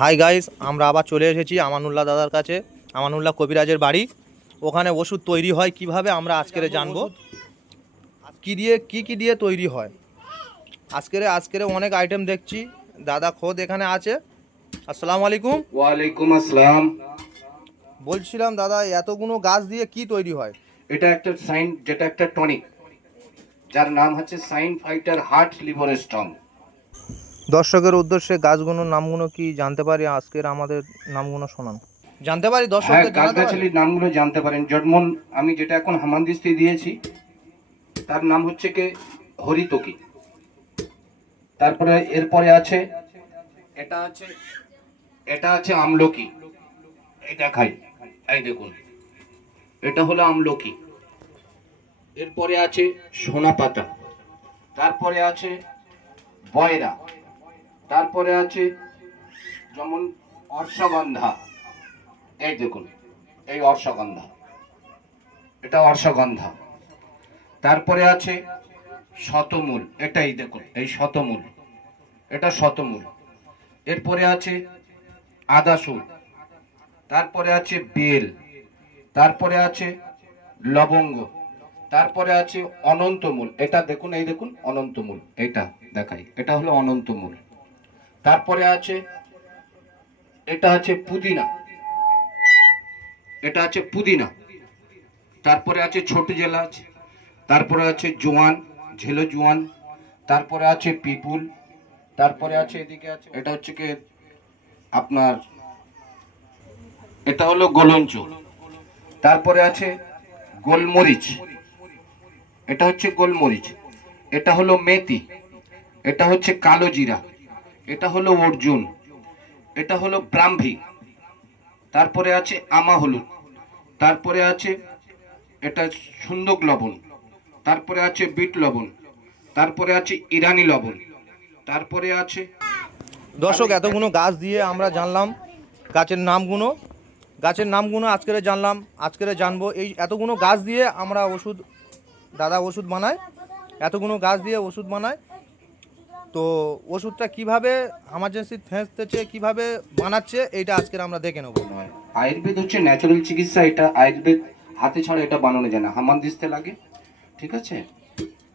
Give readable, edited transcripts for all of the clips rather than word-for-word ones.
Hi guys, আমরা আবার চলে এসেছি আমানুল্লাহ দাদার কাছে। আমানুল্লাহ কবিরাজের বাড়ি, ওখানে ওষুধ তৈরি হয় কিভাবে আমরা আজকের জানবো। কি দিয়ে কি দিয়ে তৈরি হয় আজকের অনেক আইটেম দেখছি। দাদা খোদ এখানে আছে। আসসালামু আলাইকুম। ওয়ালাইকুম আসসালাম। বলছিলাম দাদা, এতগুলো গাছ দিয়ে কি তৈরি হয়? এটা একটা যেটা একটা টনিক, যার নাম হচ্ছে sign fighter heart liver strong. দর্শকের উদ্দেশ্যে গাছগুলোর নামগুলো কি জানতে পারি? আজকের আমাদের নামগুলো শোনান, জানতে পারি, হ্যাঁ, দর্শকদের জানাতে পারি। গাছগাছালির নামগুলো জানতে পারেন। যেমন আমি যেটা এখন হামানদিস্তি দিয়েছি, তার নাম হচ্ছে কে হরিতকি। তারপরে এরপরে আছে এটা আছে এটা আছে আমলকি। এটা খাই, এই দেখুন, এটা হলো আমলকি। এরপরে আছে সোনা পাতা, তারপরে আছে বয়রা, তারপরে আছে যেমন অর্শগন্ধা। এই দেখুন, এই অর্শগন্ধা, এটা অর্শগন্ধা। তারপরে আছে শতমূল, এটাই দেখুন, এই শতমূল, এটা শতমূল। এরপরে আছে আদাসুর, তারপরে আছে বেল, তারপরে আছে লবঙ্গ, তারপরে আছে অনন্তমূল। এটা দেখুন, এই দেখুন অনন্তমূল, এটা দেখাই, এটা হলো অনন্তমূল। তারপরে আছে এটা আছে পুদিনা, এটা আছে পুদিনা। তারপরে আছে ছোট এলাচ, তারপরে আছে জোয়ান, ঝেলো জোয়ান, তারপরে আছে পিপুল, তারপরে আছে এদিকে আছে এটা হচ্ছে কি আপনার, এটা হলো গোলঞ্চ। তারপরে আছে গোলমরিচ, এটা হচ্ছে গোলমরিচ। এটা হলো মেথি, এটা হচ্ছে কালো জিরা, এটা হলো অর্জুন, এটা হলো ব্রাহ্মী। তারপরে আছে আমা হলুদ, তারপরে আছে এটা সুন্দক লবণ, তারপরে আছে বিট লবণ, তারপরে আছে ইরানি লবণ, তারপরে আছে দর্শক, এতগুলো গাছ দিয়ে আমরা জানলাম গাছের নামগুলো আজকের জানলাম, আজকের জানবো। এই এতগুলো গাছ দিয়ে আমরা দাদা ওষুধ বানায়, এতগুলো গাছ দিয়ে ওষুধ বানায়। তো ওষুধটা কিভাবে এমার্জেন্সি থেঁচতেছে, কিভাবে বানাচ্ছে, এইটা আজকের আমরা দেখে নেবো। আয়ুর্বেদ হচ্ছে ন্যাচারাল চিকিৎসা। এটা আয়ুর্বেদ হাতে ছাড়া এটা বানানো যায় না, হামান দিতে লাগে, ঠিক আছে।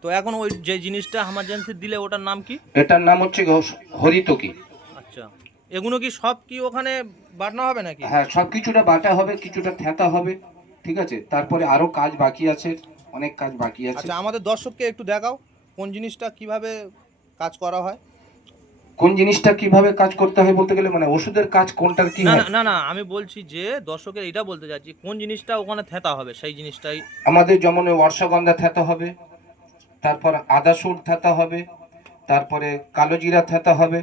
তো এখন ওই যে জিনিসটা এমার্জেন্সি দিলে ওটার নাম কি? এটার নাম হচ্ছে হরিতকি। আচ্ছা, এগুলো কি সব কি ওখানে বাটনা হবে নাকি? হ্যাঁ, সব কিছুটা বাটা হবে, কিছুটা থেঁতা হবে, ঠিক আছে। তারপরে আরো কাজ বাকি আছে, অনেক কাজ বাকি আছে। আচ্ছা, আমাদের দর্শককে একটু দেখাও কোন জিনিসটা কিভাবে কাজ করা হয়। কোন জিনিসটা কিভাবে কাজ করতে হয় বলতে গেলে মানে ওষুধের কাজ কোনটার কি না হয়। না না না, আমি বলছি যে দর্শকের এটা বলতে চাচ্ছি কোন জিনিসটা ওখানে থেঁতা হবে, সেই জিনিসটাই। আমাদের যেমন ওই অর্শগন্ধা থেঁতা হবে, তারপর আদা সুর থেঁতা হবে, তারপরে কালো জিরা থেঁতা হবে,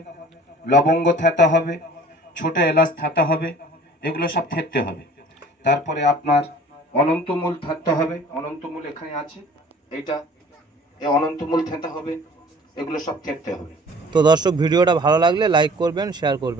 লবঙ্গ থেঁতা হবে, ছোট এলাচ থেঁতা হবে, এগুলো সব থেঁততে হবে। তারপরে আপনার অনন্তমূল থেঁততে হবে, অনন্তমূল এখানে আছে, এইটা, এই অনন্তমূল থেঁতা হবে, এগুলো সব থেঁততে হবে। তো দর্শক, ভিডিওটা ভালো লাগলে লাইক করবেন, শেয়ার করবেন।